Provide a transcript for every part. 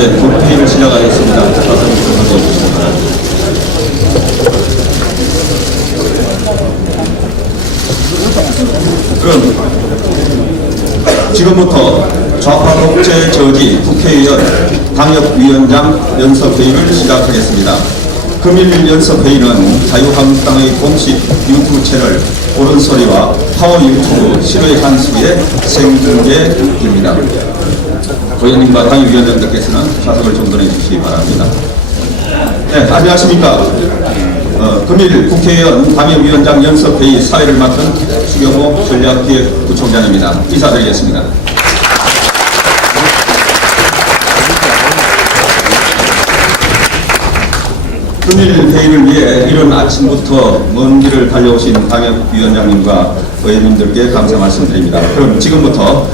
예, 국회의를 시작하겠습니다. 그럼 지금부터 좌파 독재 저지 국회의원 당협위원장 연석회의를 시작하겠습니다. 금일 연석회의는 자유한국당의 공식 유튜브 채널 옳은소리와 파워 유튜브 실외 한수의 생중계입니다. 의원님과 당협위원장들께서는 좌석을 정돈해 주시기 바랍니다. 네, 안녕하십니까. 금일 국회의원 당협위원장 연석회의 사회를 맡은 수경호 전략기획부총장입니다. 인사드리겠습니다. 금일 회의를 위해 이른 아침부터 먼 길을 달려오신 당협위원장님과 의원님들께 감사 말씀드립니다. 그럼 지금부터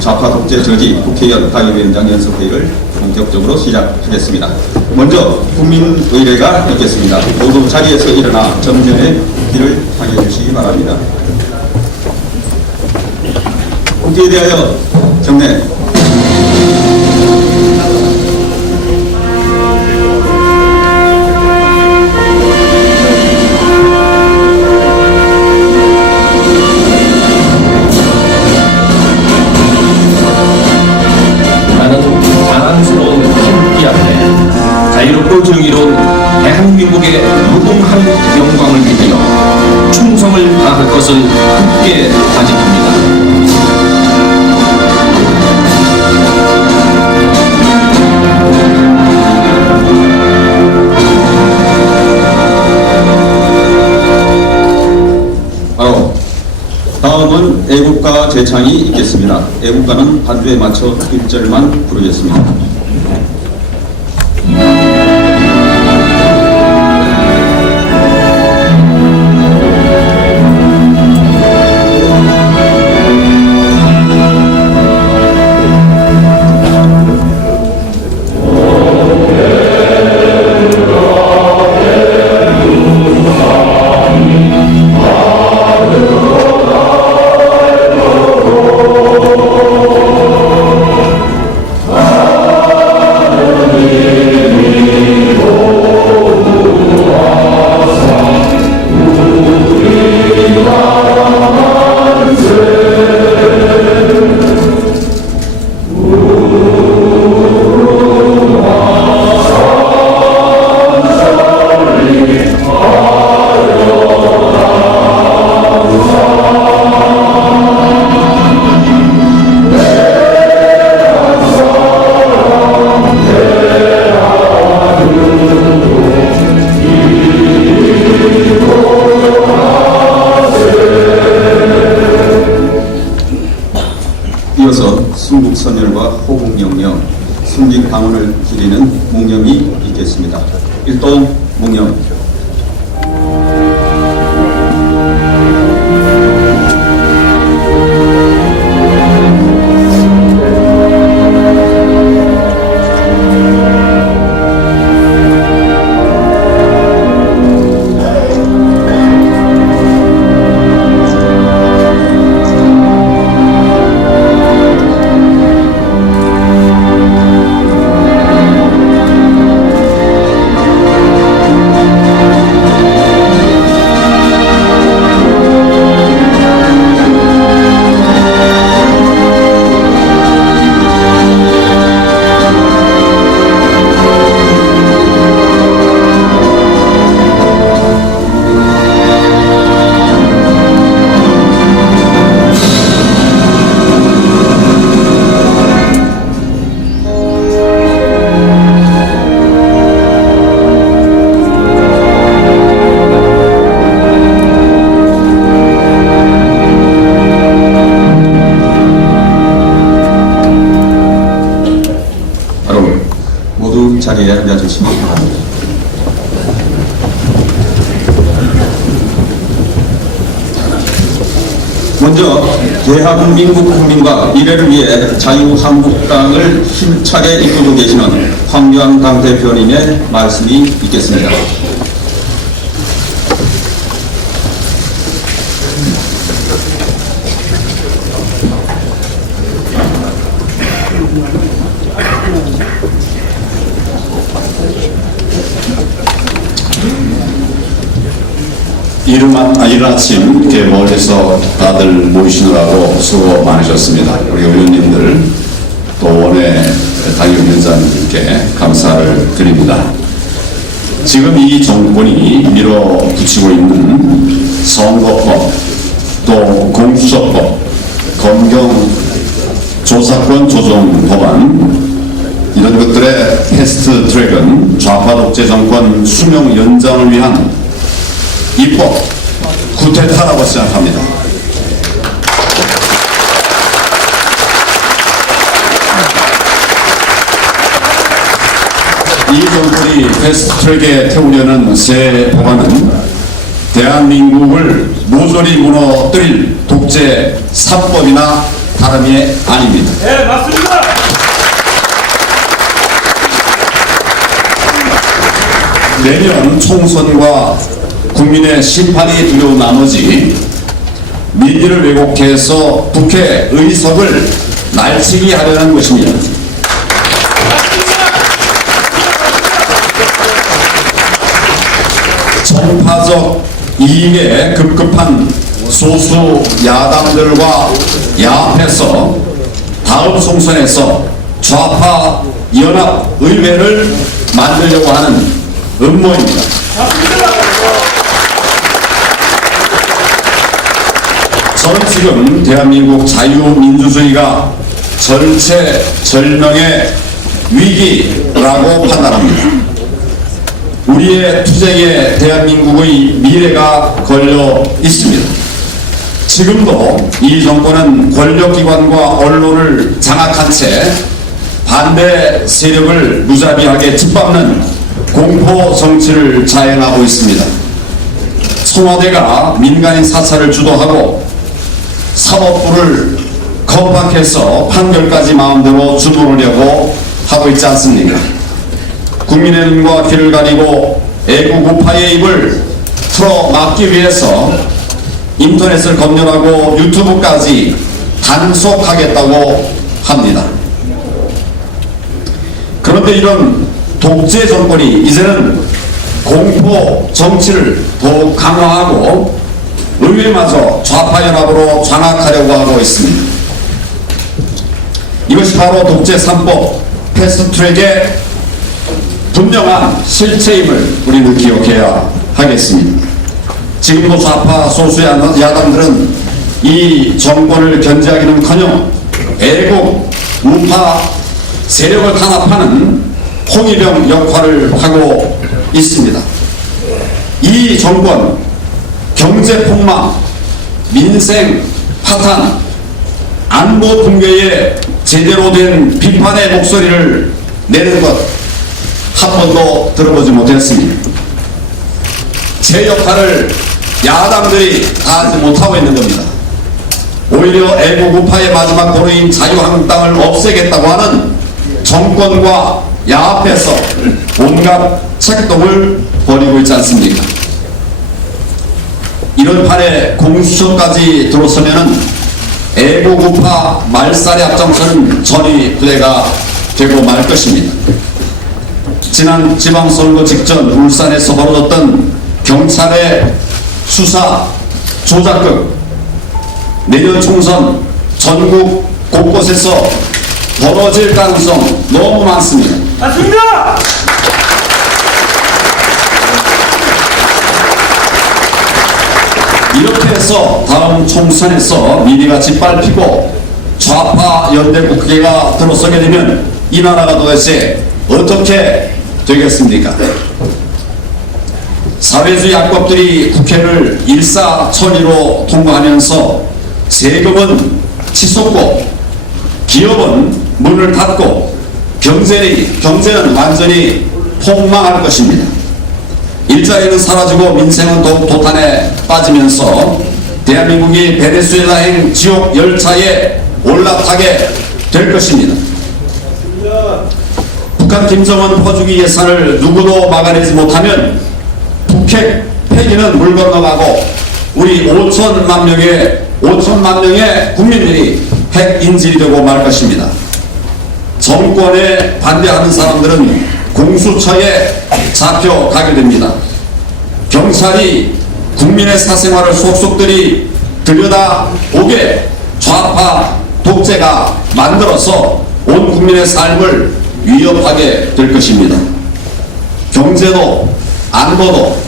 좌파 독재 저지 국회의원 당협위원장 연석회의를 본격적으로 시작하겠습니다. 먼저 국민의례가 있겠습니다. 모두 자리에서 일어나 점전에 길을 향해 주시기 바랍니다. 국기에 대하여 정례. 자유롭고 정의로운 대한민국의 무궁한 영광을 위하여 충성을 다할 것을 굳게 다짐합니다. 바로 다음은 애국가 제창이 있겠습니다. 애국가는 반주에 맞춰 1절만 부르겠습니다. 이어서 순국선열과 호국영령, 순직강원을 기리는 묵념이 있겠습니다. 일동 묵념. 자리에 앉아주시기 바랍니다. 먼저 대한민국 국민과 미래를 위해 자유한국당을 힘차게 이끌고 계시는 황교안 당대표님의 말씀이 있겠습니다. 이른 아침 이렇게 멀리서 다들 모이시느라고 수고 많으셨습니다. 우리 의원님들 또 원외 당협위원장님께 감사를 드립니다. 지금 이 정권이 밀어붙이고 있는 선거법, 또 공수처법, 검경 조사권 조정 법안, 이런 것들의 패스트 트랙은 좌파 독재 정권 수명 연장을 위한 입법 구태타라고 생각합니다. 이 정권이 패스트트랙에 태우려는 새 법안은 대한민국을 모조리 무너뜨릴 독재 3법이나 다름이 아닙니다. 네, 맞습니다. 내년 총선과 국민의 심판이 두려운 나머지 민의를 왜곡해서 국회 의석을 날치기 하려는 것입니다. 정파적 이익에 급급한 소수 야당들과 야합해서 다음 총선에서 좌파 연합 의회를 만들려고 하는 음모입니다. 저는 지금 대한민국 자유민주주의가 절체절명의 위기라고 판단합니다. 우리의 투쟁에 대한민국의 미래가 걸려 있습니다. 지금도 이 정권은 권력기관과 언론을 장악한 채 반대 세력을 무자비하게 짓밟는 공포 정치를 자행하고 있습니다. 청와대가 민간인 사찰을 주도하고 사법부를 겁박해서 판결까지 마음대로 주도하려고 하고 있지 않습니까? 국민의 눈과 귀를 가리고 애국 우파의 입을 틀어막기 위해서 인터넷을 검열하고 유튜브까지 단속하겠다고 합니다. 그런데 이런 독재 정권이 이제는 공포 정치를 더욱 강화하고 의회마저 좌파연합으로 장악하려고 하고 있습니다. 이것이 바로 독재 3법 패스트트랙의 분명한 실체임을 우리는 기억해야 하겠습니다. 지금도 좌파 소수 야당들은 이 정권을 견제하기는커녕 애국 우파 세력을 탄압하는 홍위병 역할을 하고 있습니다. 이 정권 경제 폭망, 민생 파탄, 안보 붕괴에 제대로 된 비판의 목소리를 내는 것 한 번도 들어보지 못했습니다. 제 역할을 야당들이 다 하지 못하고 있는 겁니다. 오히려 애국 우파의 마지막 고로인 자유한국당을 없애겠다고 하는 정권과 야합해서 온갖 책동을 벌이고 있지 않습니까? 이런 판에 공수처까지 들어서면은 애국 우파 말살에 앞장서는 전이 부대가 되고 말 것입니다. 지난 지방선거 직전 울산에서 벌어졌던 경찰의 수사 조작극, 내년 총선 전국 곳곳에서 벌어질 가능성 너무 많습니다. 맞습니다. 이렇게 해서 다음 총선에서 민의가 짓밟히고 좌파 연대국회가 들어서게 되면 이 나라가 도대체 어떻게 되겠습니까? 사회주의 악법들이 국회를 일사천리로 통과하면서 세금은 치솟고 기업은 문을 닫고 경제는 완전히 폭망할 것입니다. 일자리는 사라지고 민생은 더욱 도탄에 빠지면서 대한민국이 베네수엘라행 지옥 열차에 올라타게 될 것입니다. 북한 김정은 퍼주기 예산을 누구도 막아내지 못하면 북핵 폐기는 물 건너가고 우리 5천만 명의 국민들이 핵 인질이 되고 말 것입니다. 정권에 반대하는 사람들은 공수처에 잡혀가게 됩니다. 경찰이 국민의 사생활을 속속들이 들여다보게 좌파 독재가 만들어서 온 국민의 삶을 위협하게 될 것입니다. 경제도 안보도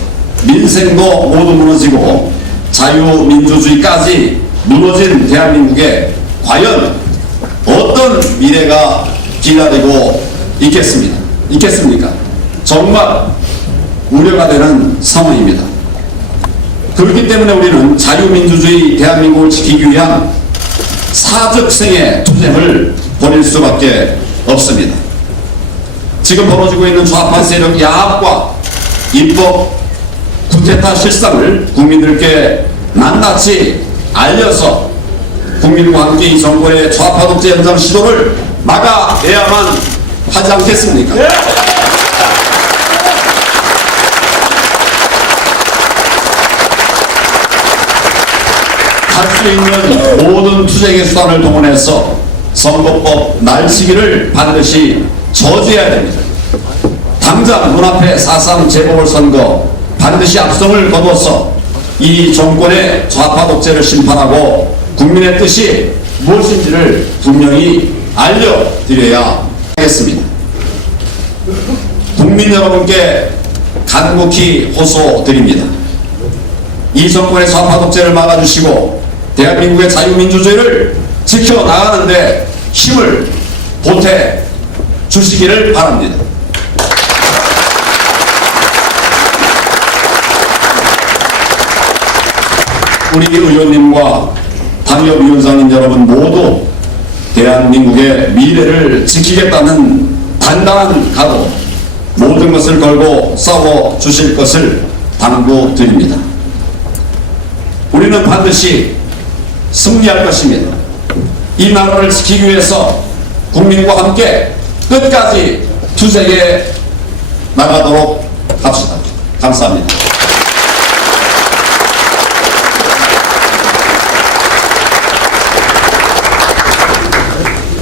민생도 모두 무너지고 자유민주주의까지 무너진 대한민국에 과연 어떤 미래가 기다리고 있겠습니까? 정말 우려가 되는 상황입니다. 그렇기 때문에 우리는 자유민주주의 대한민국을 지키기 위한 사적생의 투쟁을 벌일 수밖에 없습니다. 지금 벌어지고 있는 좌파 세력 야합과 입법 쿠데타 실상을 국민들께 낱낱이 알려서 국민과 함께 이 정권의 좌파 독재 연장 시도를 막아내야만 하지 않겠습니까? 할 수 있는 모든 투쟁의 수단을 동원해서 선거법 날치기를 반드시 저지해야 됩니다. 당장 눈앞에 4.3 재보궐선거 반드시 압승을 거둬서 이 정권의 좌파 독재를 심판하고 국민의 뜻이 무엇인지를 분명히 알려드려야 하겠습니다. 국민 여러분께 간곡히 호소드립니다. 이 정권의 좌파 독재를 막아주시고 대한민국의 자유민주주의를 지켜나가는데 힘을 보태 주시기를 바랍니다. 우리 의원님과 당협위원장님 여러분 모두 대한민국의 미래를 지키겠다는 단단한 각오, 모든 것을 걸고 싸워 주실 것을 당부드립니다. 우리는 반드시 승리할 것입니다. 이 나라를 지키기 위해서 국민과 함께 끝까지 투쟁해 나가도록 합시다. 감사합니다.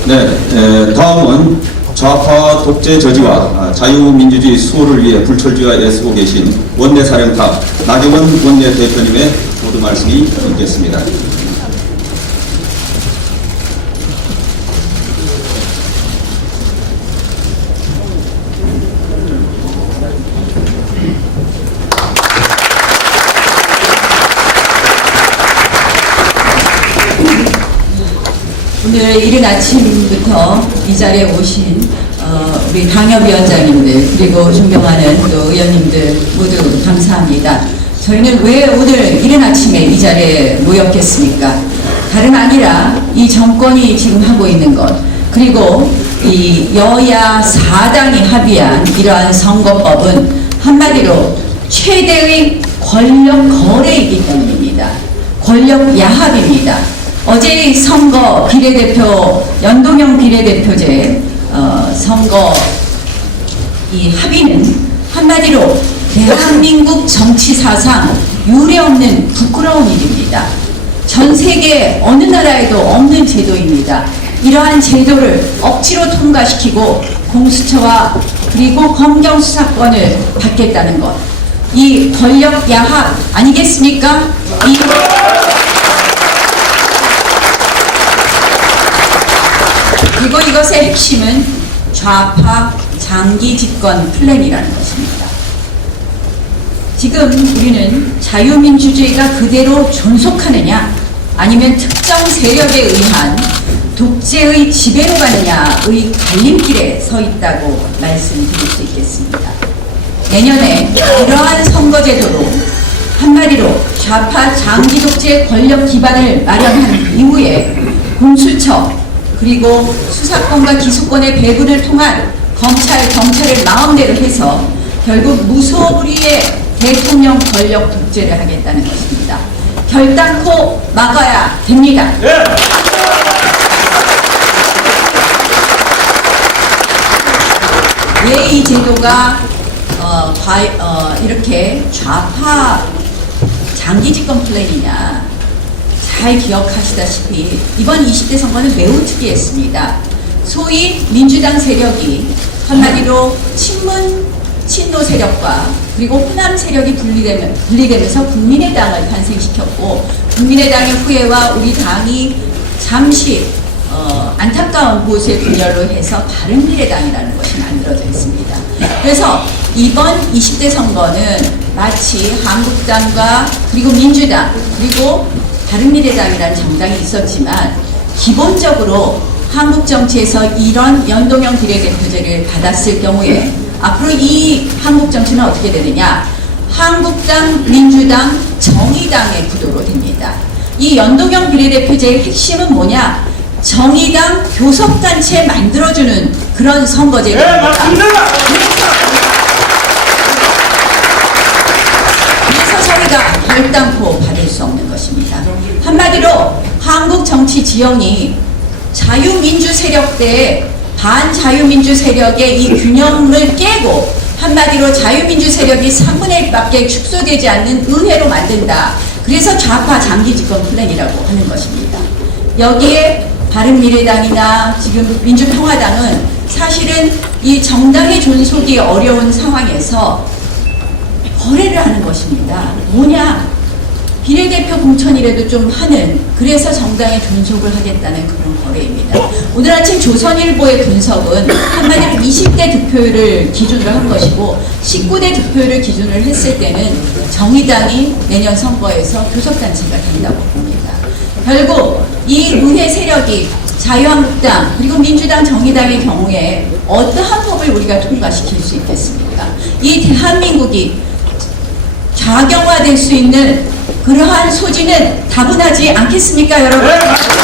네, 다음은 좌파 독재 저지와 자유민주주의 수호를 위해 불철주야 애쓰고 계신 원내사령탑 나경원 원내대표님의 모두 말씀이 있겠습니다. 오늘 이른 아침부터 이 자리에 오신 우리 당협위원장님들 그리고 존경하는 또 의원님들 모두 감사합니다. 저희는 왜 오늘 이른 아침에 이 자리에 모였겠습니까? 다름 아니라 이 정권이 지금 하고 있는 것 그리고 이 여야 4당이 합의한 이러한 선거법은 한마디로 최대의 권력 거래이기 때문입니다. 권력 야합입니다. 어제 선거 비례대표 연동형 비례대표제 선거 이 합의는 한마디로 대한민국 정치 사상 유례없는 부끄러운 일입니다. 전 세계 어느 나라에도 없는 제도입니다. 이러한 제도를 억지로 통과시키고 공수처와 그리고 검경 수사권을 받겠다는 것, 이 권력 야합 아니겠습니까? 그리고 이것의 핵심은 좌파 장기 집권 플랜이라는 것입니다. 지금 우리는 자유민주주의가 그대로 존속하느냐 아니면 특정 세력에 의한 독재의 지배로 가느냐의 갈림길에 서 있다고 말씀드릴 수 있겠습니다. 내년에 이러한 선거제도로 한마디로 좌파 장기 독재 권력 기반을 마련한 이후에 공수처 그리고 수사권과 기소권의 배분을 통한 검찰, 경찰을 마음대로 해서 결국 무소불위의 대통령 권력 독재를 하겠다는 것입니다. 결단코 막아야 됩니다. 왜 이 제도가 이렇게 좌파 장기 집권 플랜이냐? 잘 기억하시다시피 이번 20대 선거는 매우 특이했습니다. 소위 민주당 세력이 한마디로 친문 친노 세력과 그리고 호남 세력이 분리되면서 국민의당을 탄생시켰고, 국민의당의 후예와 우리 당이 잠시 안타까운 보수의 분열로 해서 바른미래당이라는 것이 만들어져 있습니다. 그래서 이번 20대 선거는 마치 한국당과 그리고 민주당 그리고 바른미래당이라는 정당이 있었지만, 기본적으로 한국 정치에서 이런 연동형 비례대표제를 받았을 경우에 앞으로 이 한국 정치는 어떻게 되느냐? 한국당, 민주당, 정의당의 구도로 됩니다. 이 연동형 비례대표제의 핵심은 뭐냐? 정의당 교섭단체 만들어주는 그런 선거제입니다. 그래서 저희가 결단코 받을 수 없는 것입니다. 한마디로 한국 정치 지형이 자유민주 세력 대 반자유민주 세력의 이 균형을 깨고, 한마디로 자유민주 세력이 3분의 1밖에 축소되지 않는 의회로 만든다. 그래서 좌파 장기 집권 플랜이라고 하는 것입니다. 여기에 바른미래당이나 지금 민주평화당은 사실은 이 정당의 존속이 어려운 상황에서 거래를 하는 것입니다. 뭐냐? 비례대표 공천이라도 좀 하는, 그래서 정당의 존속을 하겠다는 그런 거래입니다. 오늘 아침 조선일보의 분석은 한마디로 20대 득표율을 기준으로 한 것이고, 19대 득표율을 기준으로 했을 때는 정의당이 내년 선거에서 교섭단체가 된다고 봅니다. 결국 이 의회 세력이 자유한국당 그리고 민주당, 정의당의 경우에 어떠한 법을 우리가 통과시킬 수 있겠습니까? 이 대한민국이 좌경화될 수 있는 그러한 소지는 다분하지 않겠습니까, 여러분? 네, 맞습니다.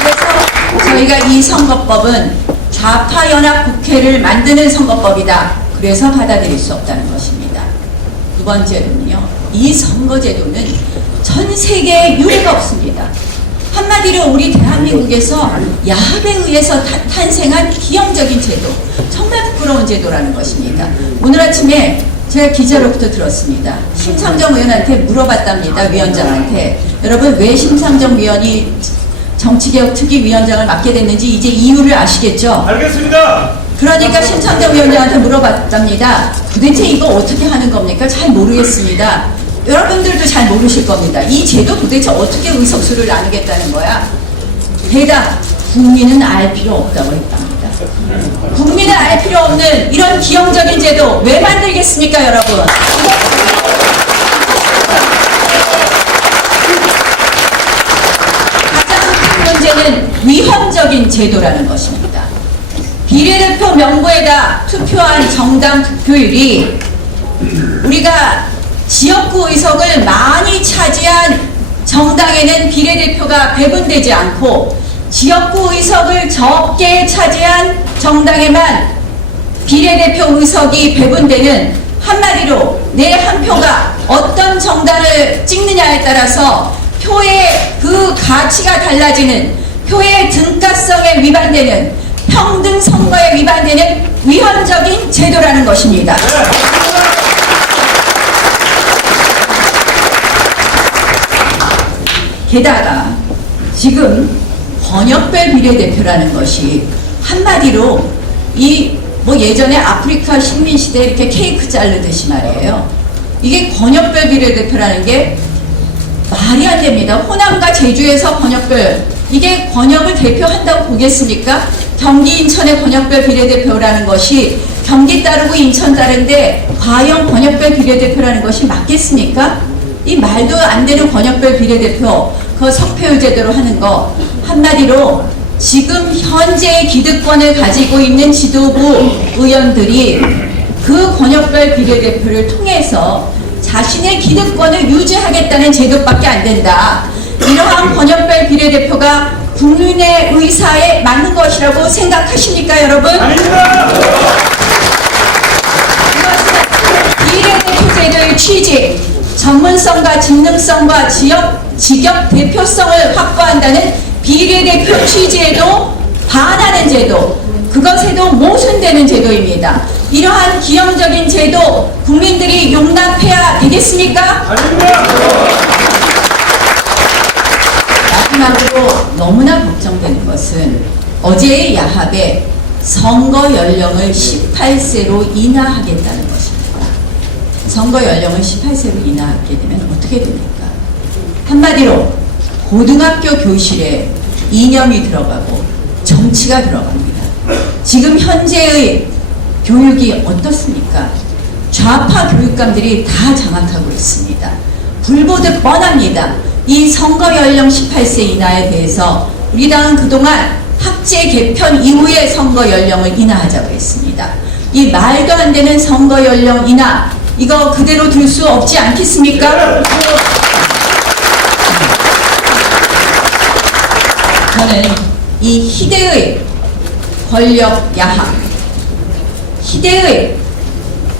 그래서 저희가 이 선거법은 좌파연합 국회를 만드는 선거법이다. 그래서 받아들일 수 없다는 것입니다. 두 번째로는요, 이 선거제도는 전 세계에 유례가 없습니다. 한마디로 우리 대한민국에서 야합에 의해서 탄생한 기형적인 제도, 정말 부끄러운 제도라는 것입니다. 오늘 아침에 제가 기자로부터 들었습니다. 심상정 의원한테 물어봤답니다. 위원장한테. 여러분, 왜 심상정 위원이 정치개혁 특위위원장을 맡게 됐는지 이제 이유를 아시겠죠? 알겠습니다. 그러니까 심상정 위원장한테 물어봤답니다. 도대체 이거 어떻게 하는 겁니까? 잘 모르겠습니다. 여러분들도 잘 모르실 겁니다. 이 제도 도대체 어떻게 의석수를 나누겠다는 거야? 대답, 국민은 알 필요 없다고 했답니다. 국민은 알 필요 없는 이런 기형적인 제도 왜 만들겠습니까, 여러분? 가장 큰 문제는 위헌적인 제도라는 것입니다. 비례대표 명부에다 투표한 정당 득표율이 우리가 지역구 의석을 많이 차지한 정당에는 비례대표가 배분되지 않고, 지역구 의석을 적게 차지한 정당에만 비례대표 의석이 배분되는, 한마디로 내 한 표가 어떤 정당을 찍느냐에 따라서 표의 그 가치가 달라지는, 표의 등가성에 위반되는, 평등 선거에 위반되는 위헌적인 제도라는 것입니다. 게다가 지금 번역별 비례대표라는 것이 한마디로 뭐 예전에 아프리카 식민시대 이렇게 케이크 자르듯이 말이에요. 이게 번역별 비례대표라는 게 말이 안 됩니다. 호남과 제주에서 번역별, 이게 번역을 대표한다고 보겠습니까? 경기 인천의 번역별 비례대표라는 것이 경기 따르고 인천 따른데 과연 번역별 비례대표라는 것이 맞겠습니까? 이 말도 안 되는 번역별 비례대표, 그 석패율 제대로 하는 거, 한마디로 지금 현재의 기득권을 가지고 있는 지도부 의원들이 그 번역별 비례대표를 통해서 자신의 기득권을 유지하겠다는 제도밖에 안 된다. 이러한 번역별 비례대표가 국민의 의사에 맞는 것이라고 생각하십니까, 여러분? 아닙니다. 이것은 비례대표제도의 취지, 전문성과 직능성과 직역 대표성을 확보한다는 비례대표 취지에도 반하는 제도, 그것에도 모순되는 제도입니다. 이러한 기형적인 제도 국민들이 용납해야 되겠습니까? 아닙니다. 마지막으로 너무나 걱정되는 것은 어제의 야합에 선거 연령을 18세로 인하하겠다는 것입니다. 선거 연령을 18세로 인하하게 되면 어떻게 됩니까? 한마디로 고등학교 교실에 이념이 들어가고 정치가 들어갑니다. 지금 현재의 교육이 어떻습니까? 좌파 교육감들이 다 장악하고 있습니다. 불보듯 뻔합니다. 이 선거 연령 18세 이하에 대해서 우리 당은 그동안 학제 개편 이후에 선거 연령을 인하하자고 했습니다. 이 말도 안 되는 선거 연령 인하, 이거 그대로 둘 수 없지 않겠습니까? 저는 이 희대의 권력 야합, 희대의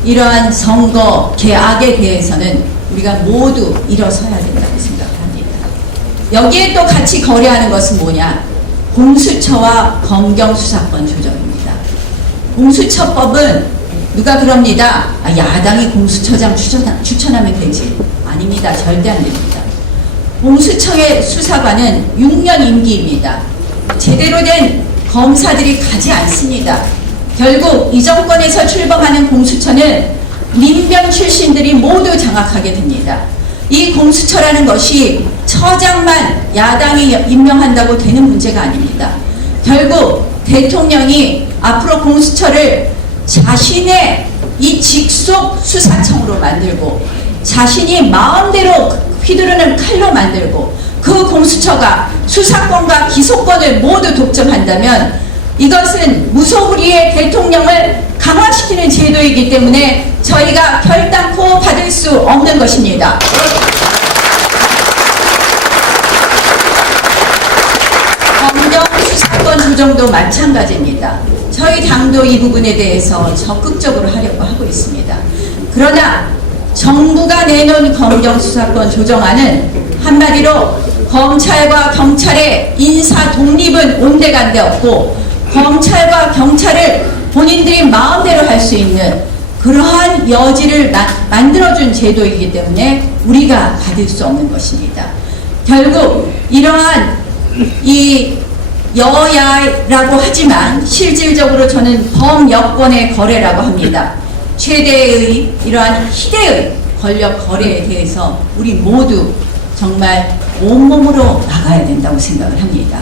이러한 선거 개악에 대해서는 우리가 모두 일어서야 된다고 생각합니다. 여기에 또 같이 거래하는 것은 뭐냐? 공수처와 검경수사권 조정입니다. 공수처법은 누가 그럽니다. 야당이 공수처장 추천하면 되지. 아닙니다. 절대 안 됩니다. 공수처의 수사관은 6년 임기입니다. 제대로 된 검사들이 가지 않습니다. 결국 이 정권에서 출범하는 공수처는 민변 출신들이 모두 장악하게 됩니다. 이 공수처라는 것이 처장만 야당이 임명한다고 되는 문제가 아닙니다. 결국 대통령이 앞으로 공수처를 자신의 이 직속 수사청으로 만들고 자신이 마음대로 휘두르는 칼로 만들고 그 공수처가 수사권과 기소권을 모두 독점한다면 이것은 무소불위의 대통령을 강화시키는 제도이기 때문에 저희가 결단코 받을 수 없는 것입니다. 검경수사권 조정도 마찬가지입니다. 저희 당도 이 부분에 대해서 적극적으로 하려고 하고 있습니다. 그러나 정부가 내놓은 검경수사권 조정안은 한마디로 검찰과 경찰의 인사 독립은 온데간데 없고 검찰과 경찰을 본인들이 마음대로 할 수 있는 그러한 여지를 만들어준 제도이기 때문에 우리가 받을 수 없는 것입니다. 결국 이러한 이 여야라고 하지만 실질적으로 저는 범여권의 거래라고 합니다. 최대의 이러한 희대의 권력 거래에 대해서 우리 모두 정말 온몸으로 나가야 된다고 생각을 합니다.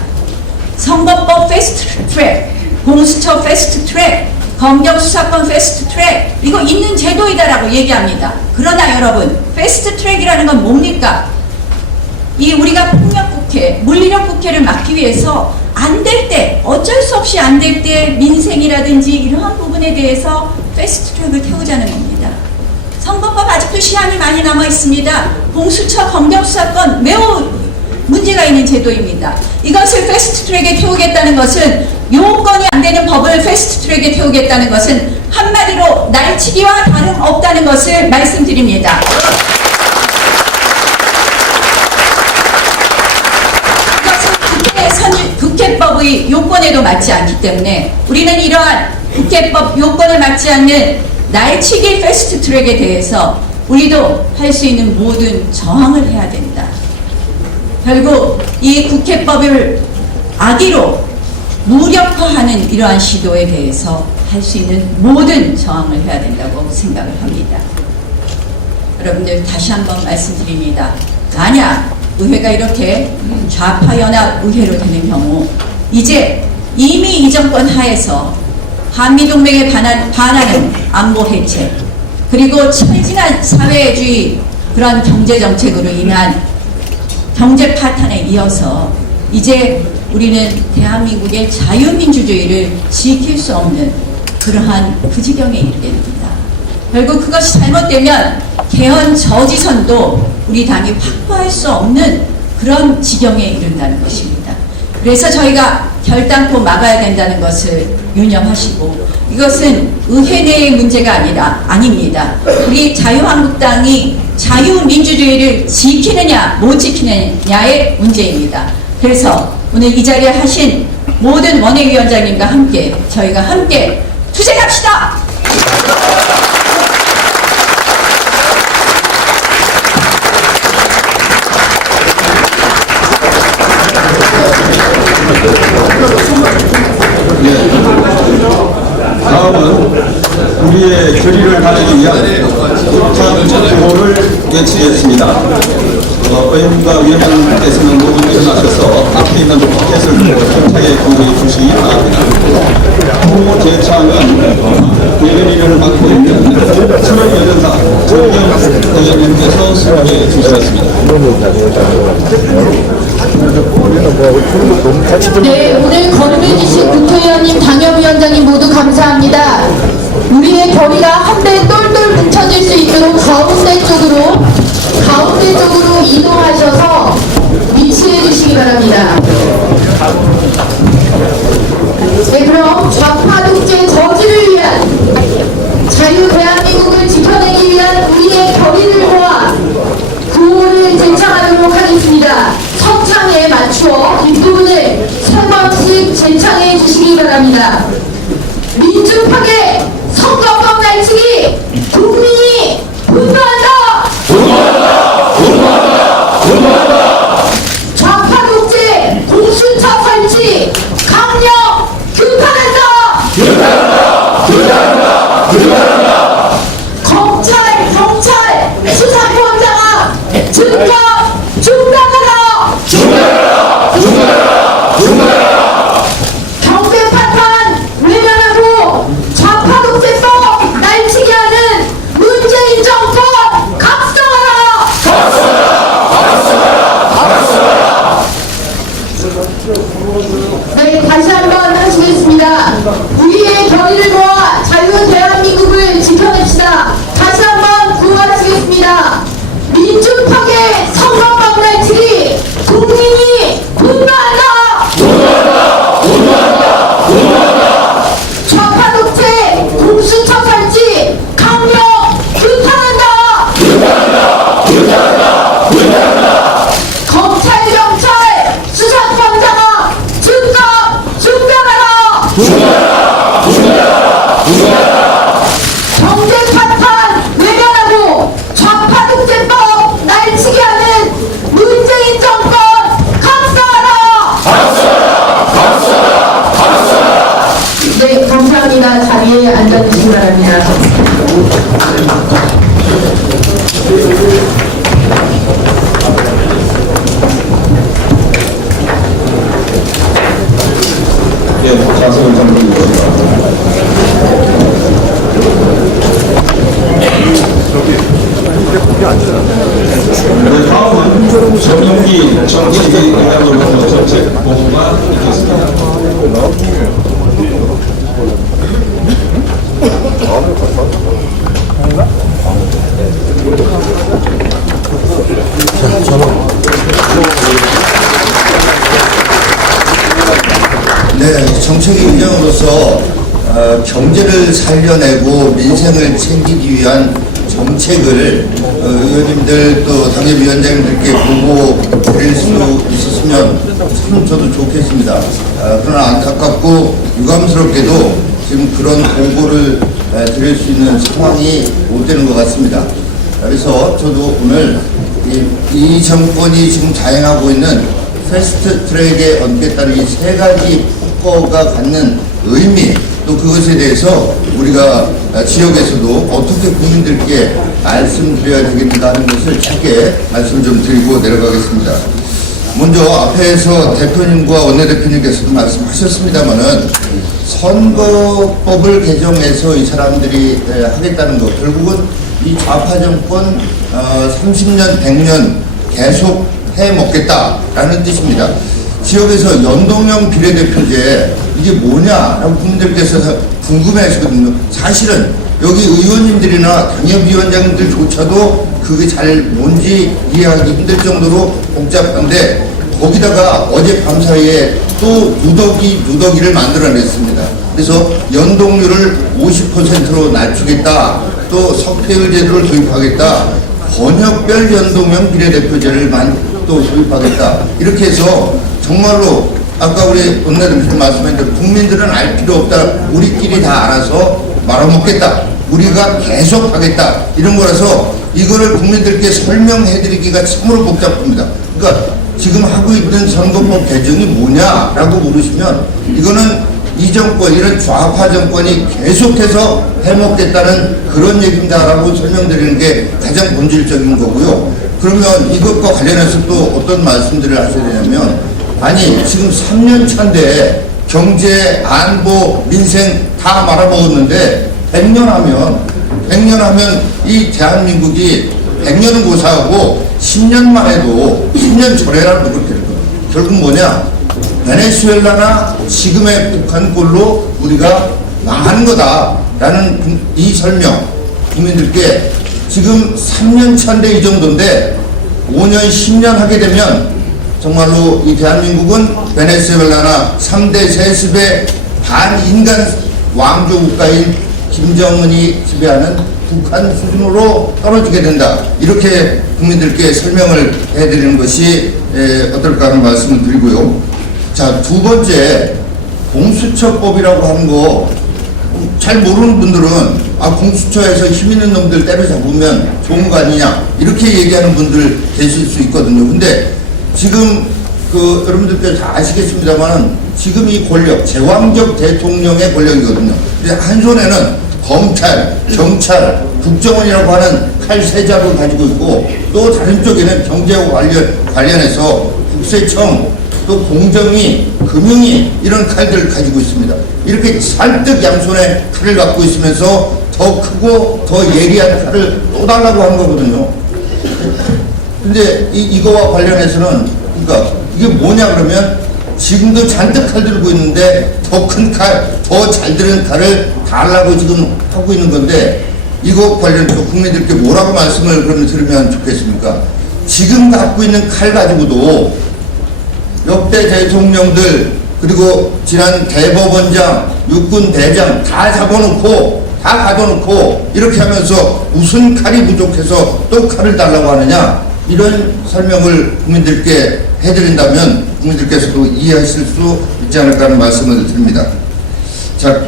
선거법 패스트 트랙, 공수처 패스트 트랙, 검경수사권 패스트 트랙, 이거 있는 제도이다라고 얘기합니다. 그러나 여러분, 패스트 트랙이라는 건 뭡니까? 이 우리가 폭력국회, 물리력국회를 막기 위해서 안 될 때, 어쩔 수 없이 안 될 때 민생이라든지 이러한 부분에 대해서 패스트 트랙을 태우자는 겁니다. 선거법 아직도 시한이 많이 남아 있습니다. 공수처, 검경수사권 매우 문제가 있는 제도입니다. 이것을 패스트 트랙에 태우겠다는 것은 요건이 안 되는 법을 패스트 트랙에 태우겠다는 것은 한마디로 날치기와 다름없다는 것을 말씀드립니다. 이것은 국회법의 요건에도 맞지 않기 때문에 우리는 이러한 국회법 요건에 맞지 않는 날치기 패스트 트랙에 대해서 우리도 할 수 있는 모든 저항을 해야 된다. 결국 이 국회법을 악의로 무력화하는 이러한 시도에 대해서 할 수 있는 모든 저항을 해야 된다고 생각을 합니다. 여러분들 다시 한번 말씀드립니다. 만약 의회가 이렇게 좌파연합 의회로 되는 경우 이제 이미 이 정권 하에서 한미동맹에 반하는 안보 해체 그리고 철진한 사회주의 그런 경제정책으로 인한 경제 파탄에 이어서 이제 우리는 대한민국의 자유민주주의를 지킬 수 없는 그러한 그 지경에 이르게 됩니다. 결국 그것이 잘못되면 개헌 저지선도 우리 당이 확보할 수 없는 그런 지경에 이른다는 것입니다. 그래서 저희가 결단코 막아야 된다는 것을 유념하시고 이것은 의회 내의 문제가 아닙니다. 우리 자유한국당이 자유민주주의를 지키느냐 못 지키느냐의 문제입니다. 그래서 오늘 이 자리에 하신 모든 원외위원장님과 함께 저희가 함께 투쟁합시다! 네. 하기 위한 투표를 외치겠습니다. 의원님과 위원장님께서는 모두 일어나셔서 앞에 있는 포켓을 힘차게 구해해 주시기 바랍니다. 후보 제창은 예견위를 맡고 있는 천원여전사 정경 의원님께서 수고해 주셨습니다. 네, 오늘 거름해주신 국회의원님, 당협위원장님 모두 감사합니다. 우리의 결의가 한데 똘똘 뭉쳐질 수 있도록 가운데 쪽으로 이동하셔서 위치해 주시기 바랍니다. 네, 그럼 좌파 독재 저지를 위한 자유 대한민국을 지켜내기 위한 우리의 결의를 모아 구호를 제창하도록 하겠습니다. 성창에 맞추어 뒷부분을 3번씩 제창해 주시기 바랍니다. 민주파괴 선거법 날치기 국민이 분노한다! 좌파 독재 공수처 설치 강력 규탄한다! 검찰, 경찰, 수사권자가 증거 중단하라! 경제 파탄 외면하고 좌파 독재법 날치기 하는 문재인 정권 각성하라! 네, 다시 한번 하시겠습니다. 우리의 결의를 모아 자유 대한민국을 지켜냅시다. 다시 한번 구호하시겠습니다. 민주파괴 선거법 날치기 국민이 분노한다! 좌파 독재 공수처 설치 강력 규탄한다! 검찰, 경찰, 수사권자가 증거 중단하라! 경제 파탄 외면하고 좌파 독재법 날치기 하는 문재인 정권 각성하라! 네, 감사합니다. 자리에 앉아주시기 바랍니다. 예, 자세를 좀 보겠습니다. 네, 다음은 정용기 정치의장으로부터 정책 보고가 있겠습니다. 네, 정책의 위장으로서 경제를 살려내고 민생을 챙기기 위한 정책을 의원님들 또 당협위원장님들께 보고 드릴 수 있었으면 참 저도 좋겠습니다. 그러나 안타깝고 유감스럽게도 지금 그런 보고를 드릴 수 있는 상황이 못 되는 것 같습니다. 그래서 저도 오늘 이 정권이 지금 자행하고 있는 패스트 트랙에 얹겠다는 이 세 가지 국가가 갖는 의미, 또 그것에 대해서 우리가 지역에서도 어떻게 국민들께 말씀드려야 되겠는가 하는 것을 짧게 말씀 좀 드리고 내려가겠습니다. 먼저 앞에서 대표님과 원내대표님께서도 말씀하셨습니다만은 선거법을 개정해서 이 사람들이 하겠다는 것, 결국은 이 좌파 정권 30년, 100년 계속 해먹겠다라는 뜻입니다. 지역에서 연동형 비례대표제 이게 뭐냐라고 국민들께서 궁금해 하시거든요. 사실은 여기 의원님들이나 당협위원장님들조차도 그게 잘 뭔지 이해하기 힘들 정도로 복잡한데 거기다가 어제 밤 사이에 또 누더기를 만들어냈습니다. 그래서 연동률을 50%로 낮추겠다, 또 석패율 제도를 도입하겠다, 번역별 연동형 비례대표제를 또 도입하겠다, 이렇게 해서 정말로 아까 우리 원내대표님 말씀하신 대로 국민들은 알 필요 없다, 우리끼리 다 알아서 말아먹겠다, 우리가 계속 하겠다, 이런 거라서 이거를 국민들께 설명해드리기가 참으로 복잡합니다. 그러니까 지금 하고 있는 선거법 개정이 뭐냐라고 물으시면 이거는 이 정권, 이런 좌파 정권이 계속해서 해먹겠다는 그런 얘기입니다라고 설명드리는 게 가장 본질적인 거고요. 그러면 이것과 관련해서 또 어떤 말씀들을 하셔야 되냐면, 아니 지금 3년 차인데 경제, 안보, 민생 다 말아먹었는데 100년 하면 이 대한민국이 100년은 고사하고 10년만 해도 10년 전에라도 그렇게 될 거예요. 결국 뭐냐? 베네수엘라나 지금의 북한꼴로 우리가 망하는 거다라는 이 설명 국민들께 지금 3년 차인데 이 정도인데 5년, 10년 하게 되면 정말로 이 대한민국은 베네수엘라나 3대 세습의 반인간 왕조 국가인 김정은이 지배하는 북한 수준으로 떨어지게 된다. 이렇게 국민들께 설명을 해드리는 것이 어떨까 하는 말씀을 드리고요. 자, 두 번째, 공수처법이라고 하는 거 잘 모르는 분들은 공수처에서 힘 있는 놈들 때려잡으면 좋은 거 아니냐 이렇게 얘기하는 분들 계실 수 있거든요. 근데 지금 여러분들께서 다 아시겠습니다만 지금 이 권력, 제왕적 대통령의 권력이거든요. 한 손에는 검찰, 경찰, 국정원이라고 하는 칼 세 자루를 가지고 있고 또 다른 쪽에는 경제와 관련해서 국세청, 또 공정위, 금융위 이런 칼들을 가지고 있습니다. 이렇게 잔뜩 양손에 칼을 갖고 있으면서 더 크고 더 예리한 칼을 또 달라고 하는 거거든요. 근데 이거와 관련해서는 그러니까 이게 뭐냐 그러면 지금도 잔뜩 칼 들고 있는데 더 큰 칼, 더 잘 들은 칼을 달라고 지금 하고 있는 건데 이거 관련해서 국민들께 뭐라고 말씀을 그러면 들으면 좋겠습니까? 지금 갖고 있는 칼 가지고도 역대 대통령들 그리고 지난 대법원장, 육군 대장 다 잡아놓고 다 가둬놓고 이렇게 하면서 무슨 칼이 부족해서 또 칼을 달라고 하느냐 이런 설명을 국민들께 해드린다면 국민들께서도 이해하실 수 있지 않을까 하는 말씀을 드립니다. 자,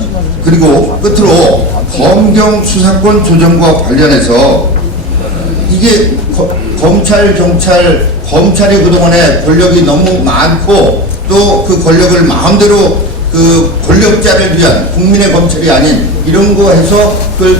그리고 끝으로 검경 수사권 조정과 관련해서 이게 검찰, 경찰, 검찰이 그동안에 권력이 너무 많고 또 그 권력을 마음대로 그 권력자를 위한 국민의 검찰이 아닌 이런 거 해서 그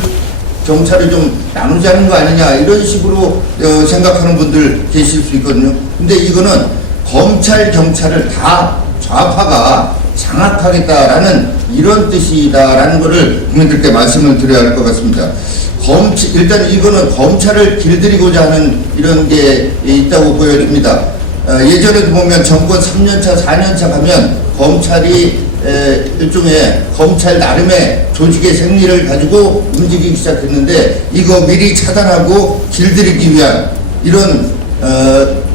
경찰을 좀 나누자는 거 아니냐 이런 식으로 생각하는 분들 계실 수 있거든요. 근데 이거는 검찰, 경찰을 다 좌파가 장악하겠다라는 이런 뜻이다라는 것을 국민들께 말씀을 드려야 할 것 같습니다. 일단 이거는 검찰을 길들이고자 하는 이런 게 있다고 보여집니다. 예전에도 보면 정권 3년차, 4년차 가면 검찰이 일종의 검찰 나름의 조직의 생리를 가지고 움직이기 시작했는데 이거 미리 차단하고 길들이기 위한 이런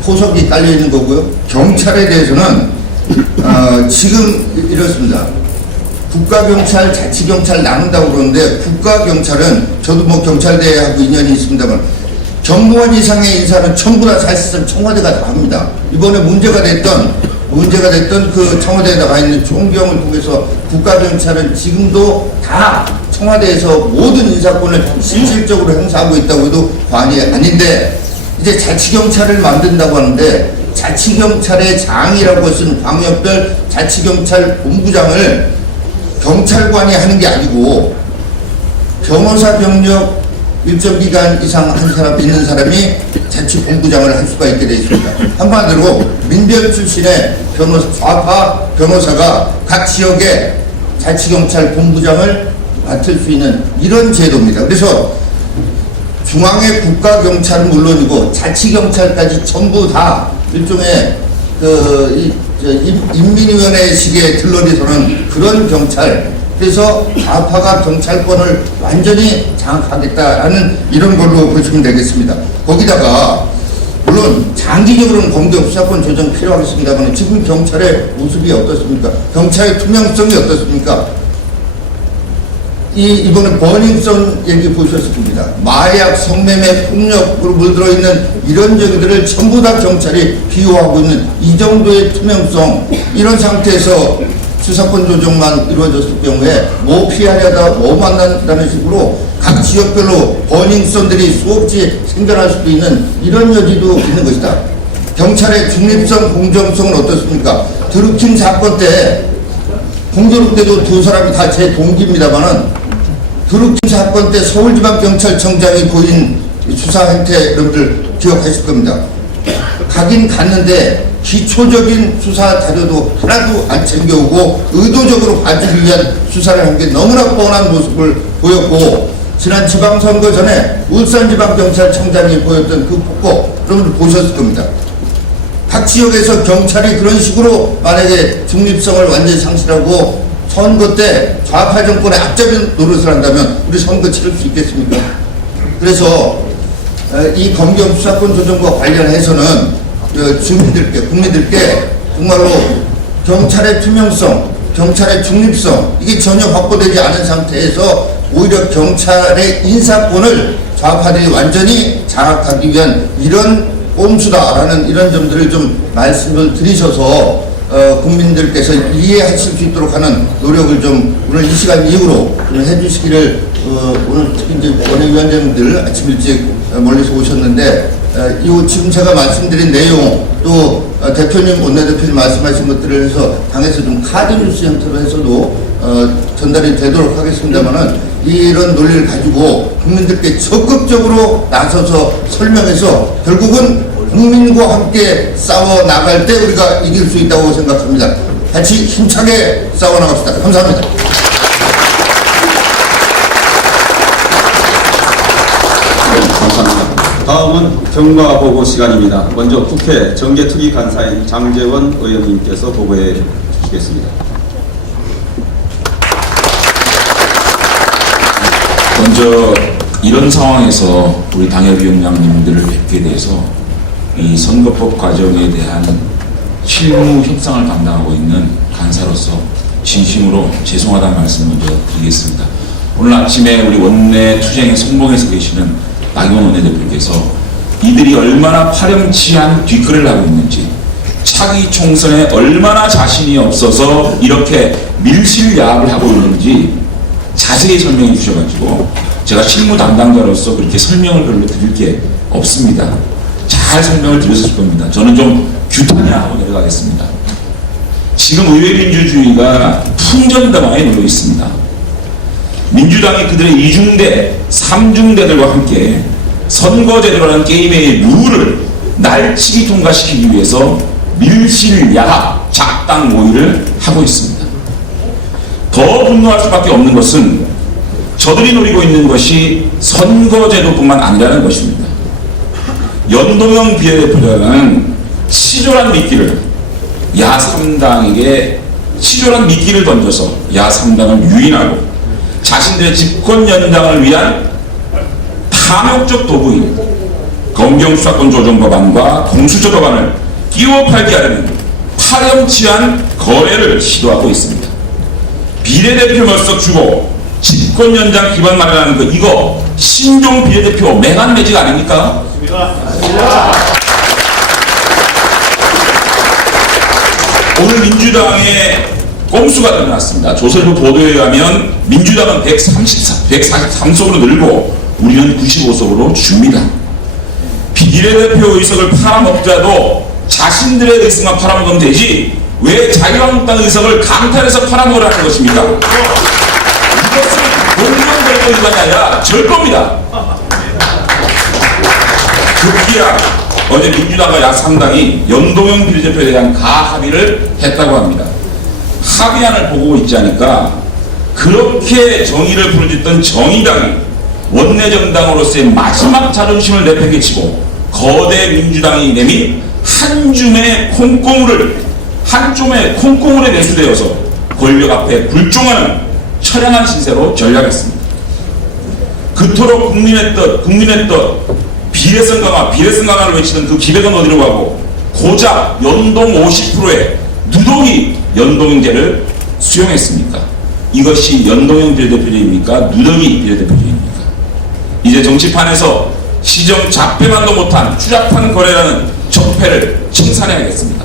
포석이 깔려 있는 거고요. 경찰에 대해서는 지금 이렇습니다. 국가경찰, 자치경찰 나눈다고 그러는데 국가경찰은 저도 뭐 경찰대하고 인연이 있습니다만 경무원 이상의 인사는 전부 다 사실상 청와대가 다 합니다. 이번에 문제가 됐던 그 청와대에 나가 있는 총경을 통해서 국가경찰은 지금도 다 청와대에서 모든 인사권을 실질적으로 행사하고 있다고 해도 과언이 아닌데 이제 자치경찰을 만든다고 하는데 자치경찰의 장이라고 쓴 광역별 자치경찰 본부장을 경찰관이 하는 게 아니고 변호사 병력 일정 기간 이상 한 사람 있는 사람이 자치본부장을 할 수가 있게 되어 있습니다. 한마디로 민변 출신의 좌파 변호사가 각 지역의 자치경찰 본부장을 맡을 수 있는 이런 제도입니다. 그래서 중앙의 국가경찰은 물론이고 자치경찰까지 전부 다 일종의 인민위원회식에 들러리서는 그런 경찰, 그래서 좌파가 경찰권을 완전히 장악하겠다라는 이런 걸로 보시면 되겠습니다. 거기다가 물론 장기적으로는 검경 수사권 조정 필요하겠습니다만 지금 경찰의 모습이 어떻습니까? 경찰의 투명성이 어떻습니까? 이번에 버닝썬 얘기 보셨을 겁니다. 마약, 성매매, 폭력으로 물들어 있는 이런 얘기들을 전부 다 경찰이 비호하고 있는 이 정도의 투명성, 이런 상태에서 수사권 조정만 이루어졌을 경우에 뭐 피하려다 뭐 만난다는 식으로 각 지역별로 버닝썬들이 수없이 생겨날 수도 있는 이런 여지도 있는 것이다. 경찰의 중립성, 공정성은 어떻습니까? 드루킹 사건 때 공교롭게도 두 사람이 다 제 동기입니다만은 드루킹 사건 때 서울지방경찰청장이 보인 수사 행태 여러분들 기억하실 겁니다. 가긴 갔는데 기초적인 수사 자료도 하나도 안 챙겨오고 의도적으로 봐주기 위한 수사를 한 게 너무나 뻔한 모습을 보였고, 지난 지방선거 전에 울산지방경찰청장이 보였던 그 폭거 여러분들 보셨을 겁니다. 각 지역에서 경찰이 그런 식으로 만약에 중립성을 완전히 상실하고 선거 때 좌파 정권의 앞잡이 노릇을 한다면 우리 선거 치를 수 있겠습니까? 그래서 이 검경 수사권 조정과 관련해서는 주민들께, 국민들께 정말로 경찰의 투명성, 경찰의 중립성 이게 전혀 확보되지 않은 상태에서 오히려 경찰의 인사권을 좌파들이 완전히 장악하기 위한 이런 꼼수다라는 이런 점들을 좀 말씀을 드리셔서 국민들께서 이해하실 수 있도록 하는 노력을 좀 오늘 이 시간 이후로 좀 해주시기를 오늘 특히 이제 원외위원장님들 아침 일찍 멀리서 오셨는데 지금 제가 말씀드린 내용 또 대표님 원내대표님 말씀하신 것들을 해서 당에서 좀 카드뉴스 형태로 해서도 전달이 되도록 하겠습니다만은 이런 논리를 가지고 국민들께 적극적으로 나서서 설명해서 결국은 국민과 함께 싸워 나갈 때 우리가 이길 수 있다고 생각합니다. 같이 힘차게 싸워 나갑시다. 감사합니다. 감사합니다. 다음은 경과 보고 시간입니다. 먼저 국회 정계특위간사인 장제원 의원님께서 보고해 주시겠습니다. 먼저 이런 상황에서 우리 당협위원장님들을 뵙게 돼서 이 선거법 과정에 대한 실무 협상을 담당하고 있는 간사로서 진심으로 죄송하다는 말씀 먼저 드리겠습니다. 오늘 아침에 우리 원내 투쟁에 선봉해서 계시는 나경원 원내대표께서 이들이 얼마나 파렴치한 뒷거래를 하고 있는지, 차기 총선에 얼마나 자신이 없어서 이렇게 밀실야합을 하고 있는지 자세히 설명해 주셔가지고 제가 실무 담당자로서 그렇게 설명을 별로 드릴 게 없습니다. 잘 설명을 드렸을 겁니다. 저는 좀 규탄이나 하고 내려가겠습니다. 지금 의회민주주의가 풍전당하에 놓여 있습니다. 민주당이 그들의 2중대, 3중대들과 함께 선거제도라는 게임의 룰을 날치기 통과시키기 위해서 밀실야합, 작당 모의를 하고 있습니다. 더 분노할 수밖에 없는 것은 저들이 노리고 있는 것이 선거제도뿐만 아니라는 것입니다. 연동형 비례대표자는 치졸한 미끼를 야3당에게 치졸한 미끼를 던져서 야3당을 유인하고 자신들의 집권 연장을 위한 탐욕적 도구인 검경수사권 조정법안과 공수처법안을 끼워 팔게 하려는 파렴치한 거래를 시도하고 있습니다. 비례대표 몇 석 주고 집권 연장 기반 마련하는 거 이거 신종 비례대표 맹한 매직 아닙니까? 오늘 민주당의 꼼수가 드러났습니다. 조선일보 보도에 의하면 민주당은 143석으로 늘고 우리는 95석으로 줍니다. 비례대표 의석을 팔아먹자도 자신들의 의석만 팔아먹으면 되지 왜 자유한국당 의석을 강탈해서 팔아먹으라는 것입니까? 이것은 공정절도 위반이 아니라 절도입니다. 급기야 어제 민주당과 야3당이 연동형 비례대표에 대한 가합의를 했다고 합니다. 합의안을 보고 있지 않으니까 그렇게 정의를 부르짖던 정의당이 원내정당으로서의 마지막 자존심을 내팽개치고 거대 민주당이 내민 한 줌의 콩고물에 내수되어서 권력 앞에 굴종하는 처량한 신세로 전락했습니다. 그토록 국민의 뜻 비례성 강화를 외치던 그 기백은 어디로 가고 고작 연동 50%의 누더기 연동형제를 수용했습니까? 이것이 연동형 비례대표제입니까? 누더기 비례대표제입니까? 이제 정치판에서 시정 잡배만도 못한 추잡한 거래라는 적폐를 청산해야겠습니다.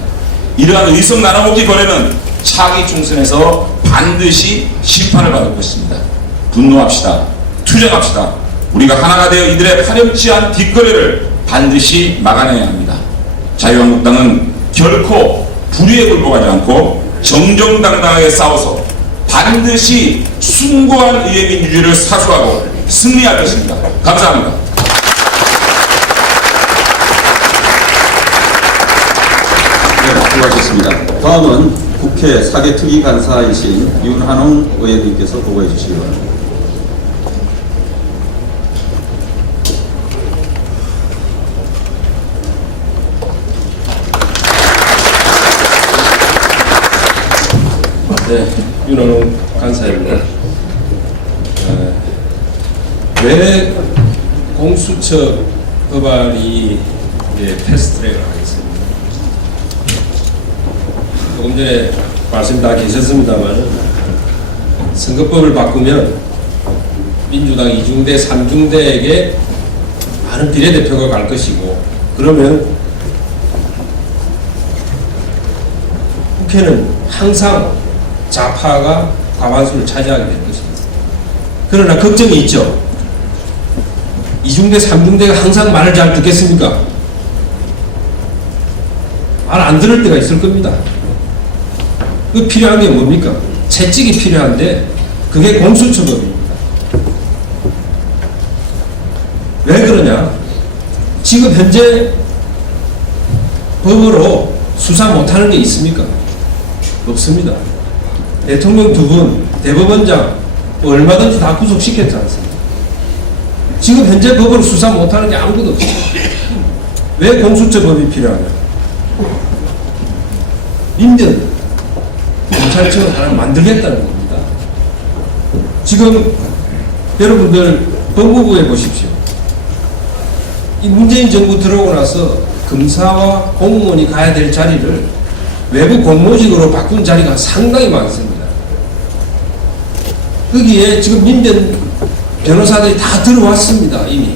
이러한 의석 나눠먹기 거래는 차기 총선에서 반드시 심판을 받을 것입니다. 분노합시다. 투쟁합시다. 우리가 하나가 되어 이들의 파렴치한 뒷거래를 반드시 막아내야 합니다. 자유한국당은 결코 불의에 굴복하지 않고 정정당당하게 싸워서 반드시 숭고한 의회 민주주의를 사수하고 승리할 것입니다. 감사합니다. 네, 수고하셨습니다. 다음은 국회 사개특위 간사이신 윤한홍 의원님께서 보고해 주시기 바랍니다. 네, 윤한홍 간사입니다. 왜 공수처 법안이 이제 패스트트랙을 하겠습니다. 조금 전에 말씀 다 계셨습니다만 선거법을 바꾸면 민주당 2중대, 3중대에게 많은 비례대표가 갈 것이고, 그러면 국회는 항상 좌파가 과반수를 차지하게 될 것입니다. 그러나 걱정이 있죠. 2중대, 3중대가 항상 말을 잘 듣겠습니까? 말 안 들을 때가 있을 겁니다. 그 필요한 게 뭡니까? 채찍이 필요한데 그게 공수처법입니다. 왜 그러냐? 지금 현재 법으로 수사 못하는 게 있습니까? 없습니다. 대통령 2분, 대법원장 얼마든지 다 구속시켰지 않습니까? 지금 현재 법으로 수사 못하는 게 아무것도 없습니다. 왜 공수처법이 필요하냐? 민변 검찰청을 하나 만들겠다는 겁니다. 지금 여러분들 법무부에 보십시오. 이 문재인 정부 들어오고 나서 검사와 공무원이 가야 될 자리를 외부 공무직으로 바꾼 자리가 상당히 많습니다. 거기에 지금 민변 변호사들이 다 들어왔습니다. 이미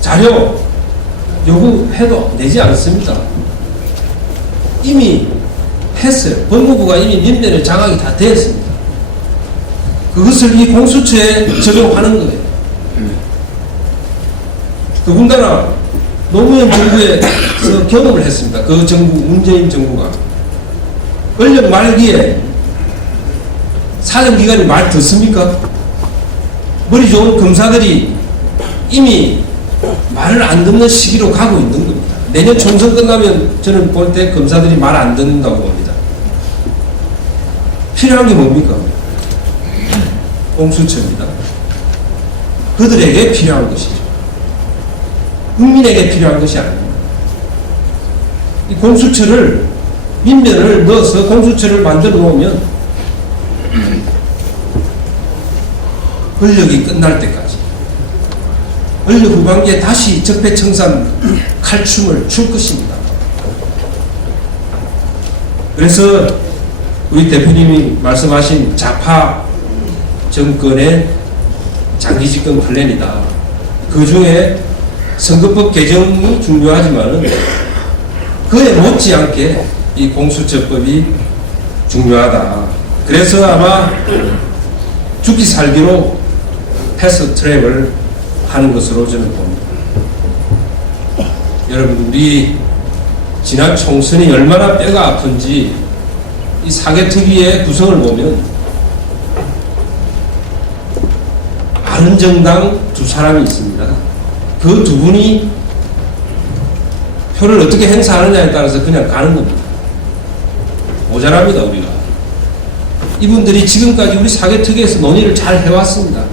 자료 요구해도 내지 않습니다. 이미 했어요. 법무부가 이미 민변의 장악이 다 되었습니다. 그것을 이 공수처에 적용하는 거예요. 더군다나 노무현 정부에서 경험을 했습니다. 그 정부, 문재인 정부가 권력 말기에 사정기관이 말 듣습니까? 머리 좋은 검사들이 이미 말을 안 듣는 시기로 가고 있는 겁니다. 내년 총선 끝나면 저는 볼 때 검사들이 말 안 듣는다고 봅니다. 필요한 게 뭡니까? 공수처입니다. 그들에게 필요한 것이죠. 국민에게 필요한 것이 아닙니다. 이 공수처를, 민변을 넣어서 공수처를 만들어 놓으면 권력이 끝날 때까지 권력 후반기에 다시 적폐청산 칼춤을 출 것입니다. 그래서 우리 대표님이 말씀하신 좌파 정권의 장기 집권 플랜이다. 그 중에 선거법 개정이 중요하지만은 그에 못지않게 이 공수처법이 중요하다. 그래서 아마 죽기 살기로 패스트 트랙을 하는 것으로 저는 봅니다. 여러분, 우리 지난 총선이 얼마나 뼈가 아픈지 이 사개특위의 구성을 보면 바른정당 2사람이 있습니다. 그 2분이 표를 어떻게 행사하느냐에 따라서 그냥 가는 겁니다. 모자랍니다, 우리가. 이분들이 지금까지 우리 사개특위에서 논의를 잘 해왔습니다.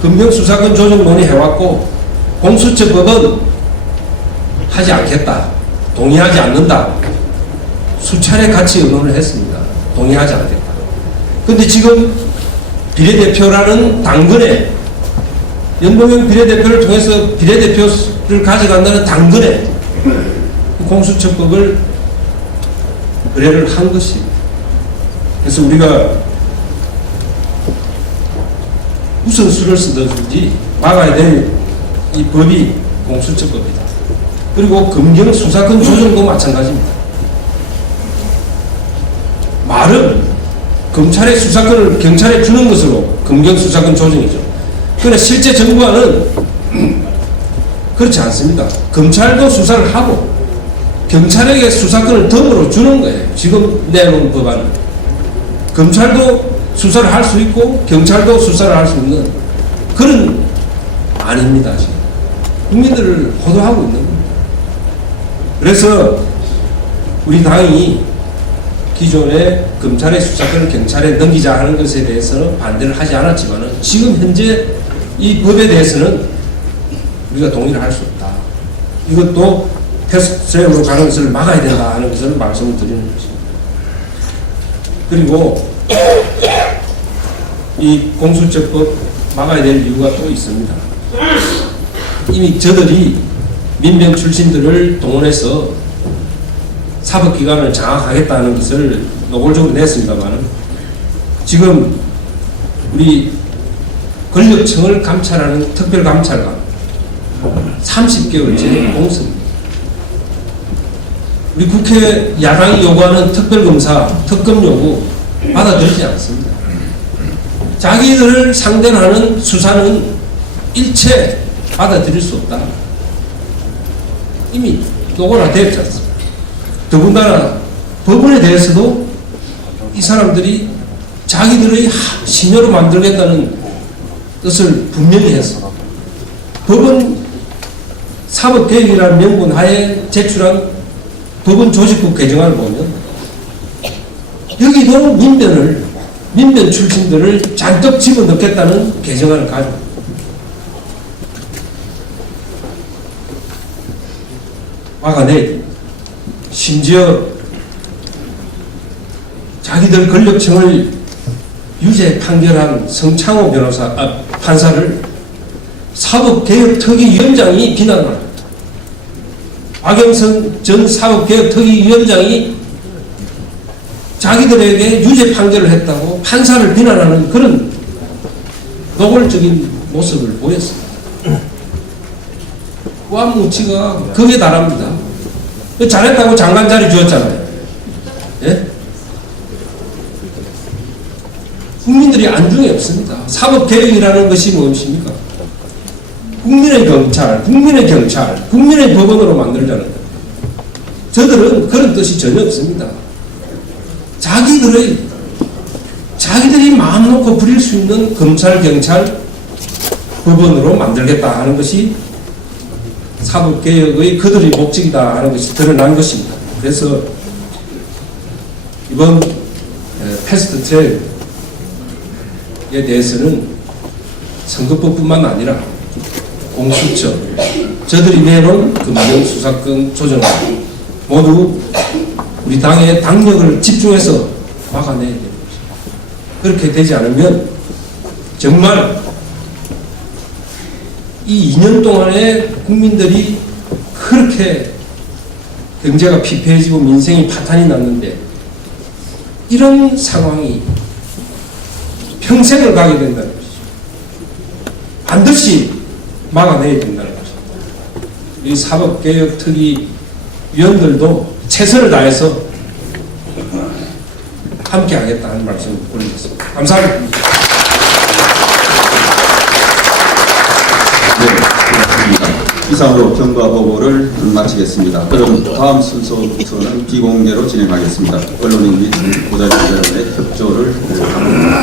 금경수사권 조정 논의해왔고, 공수처법은 하지 않겠다. 동의하지 않는다. 수차례 같이 의논을 했습니다. 동의하지 않겠다. 근데 지금 비례대표라는 당근에, 연동형 비례대표를 통해서 비례대표를 가져간다는 당근에 공수처법을 의뢰를 한 것입니다. 그래서 우리가 무슨 수를 쓰든지 막아야 될 이 법이 공수처법이다. 그리고 검경수사권 조정도 마찬가지입니다. 말은 검찰의 수사권을 경찰에 주는 것으로 검경수사권 조정이죠. 그러나 실제 정부와는 그렇지 않습니다. 검찰도 수사를 하고 경찰에게 수사권을 덤으로 주는 거예요. 지금 내놓은 법안은. 검찰도 수사를 할 수 있고 경찰도 수사를 할 수 있는 그런 아닙니다. 지금 국민들을 호도하고 있는 겁니다. 그래서 우리 당이 기존에 검찰의 수사권을 경찰에 넘기자 하는 것에 대해서는 반대를 하지 않았지만 지금 현재 이 법에 대해서는 우리가 동의를 할 수 없다. 이것도 패스트트랙으로 가는 것을 막아야 된다 하는 것을 말씀을 드리는 것입니다. 그리고 이 공수처법 막아야 될 이유가 또 있습니다. 이미 저들이 민변 출신들을 동원해서 사법기관을 장악하겠다는 것을 노골적으로 냈습니다만 지금 우리 권력층을 감찰하는 특별감찰관 30개월째 공습입니다. 우리 국회 야당이 요구하는 특별검사, 특검 요구 받아들이지 않습니다. 자기들을 상대로 하는 수사는 일체 받아들일 수 없다. 이미 노골화되었지 않습니까? 더군다나 법원에 대해서도 이 사람들이 자기들의 신여로 만들겠다는 뜻을 분명히 했어. 법원 사법개혁이라는 명분 하에 제출한 법원 조직법 개정안을 보면 여기도 민변 출신들을 잔뜩 집어넣겠다는 개정안을 가지고 막아내야 됩니다. 심지어 자기들 권력층을 유죄 판결한 성창호 판사를 사법개혁특위위원장이 비난합니다. 박영선 전 사법개혁특위위원장이 자기들에게 유죄 판결을 했다고 판사를 비난하는 그런 노골적인 모습을 보였습니다. 완무치가 극에 달합니다. 잘했다고 장관 자리 주었잖아요. 예? 국민들이 안중에 없습니다. 사법개혁이라는 것이 무엇입니까? 국민의 검찰, 국민의 경찰, 국민의 법원으로 만들자는 겁니다. 저들은 그런 뜻이 전혀 없습니다. 자기들이 마음 놓고 부릴 수 있는 검찰, 경찰, 법원으로 만들겠다 하는 것이 사법개혁의 그들의 목적이다 하는 것이 드러난 것입니다. 그래서 이번 패스트트랙에 대해서는 선거법뿐만 아니라 공수처, 저들이 내놓은 금경수사권 조정안 모두 우리 당의 당력을 집중해서 막아내야 됩니다. 그렇게 되지 않으면 정말 이 2년 동안에 국민들이 그렇게 경제가 피폐해지고 민생이 파탄이 났는데 이런 상황이 평생을 가게 된다는 것이죠. 반드시 막아내야 된다는 것입니다. 이 사법개혁특위 위원들도 최선을 다해서 함께 하겠다는 말씀을 올리겠습니다. 감사합니다. 네, 고맙습니다. 이상으로 경과 보고를 마치겠습니다. 그럼 다음 순서부터는 비공개로 진행하겠습니다. 언론인 및 보좌진 여러분의 협조를 바랍니다.